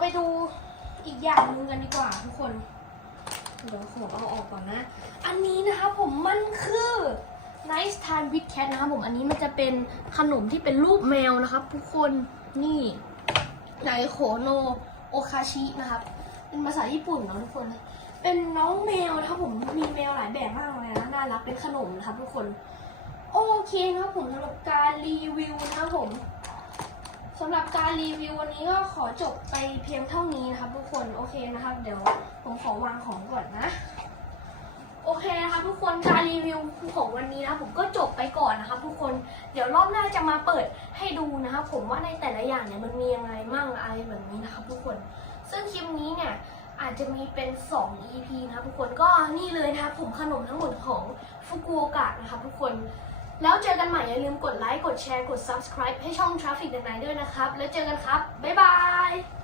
ไปดูอีกอย่างหนึงกันดีกว่าทุกคน เดี๋ยวผมเอาออกก่อนนะ อันนี้นะครับผมมันคือ Nice Time with Cat นะครับผม อันนี้มันจะเป็นขนมที่เป็นรูปแมวนะครับ ทุกคน นี่ไนโคโนโอคาชินะครับ เป็นภาษาญี่ปุ่นเนาะทุกคน เป็นน้องแมวนะครับผม มีแมวหลายแบบมากเลยนะ น่ารัก เป็นขนมนะครับทุกคน โอเคนะครับผมสำหรับการรีวิวนะครับผม สำหรับการรีวิววันนี้ก็ขอจบไปเพียงเท่านี้นะครับทุกคนโอเคนะครับ เดี๋ยวผมขอวางของก่อนนะ โอเคนะครับทุกคนการรีวิวของวันนี้นะผมก็จบไปก่อนนะครับ ทุกคนเดี๋ยวรอบหน้าจะมาเปิดให้ดูนะครับ ผมว่าในแต่ละอย่างเนี่ยมันมียังไงมั่งอะไรแบบนี้นะครับ ทุกคน ซึ่งคลิปนี้เนี่ยอาจจะมีเป็น 2 EP นะครับทุกคนก็นี่เลยนะครับผมขนมทั้งหมดของฟุกุโอกะนะครับทุกคน แล้วเจอกันใหม่อย่าลืมกดไลค์ กดแชร์ กด subscribe ให้ช่อง Traffic ดังไนด้วยนะครับ แล้วเจอกันครับ บ๊ายบาย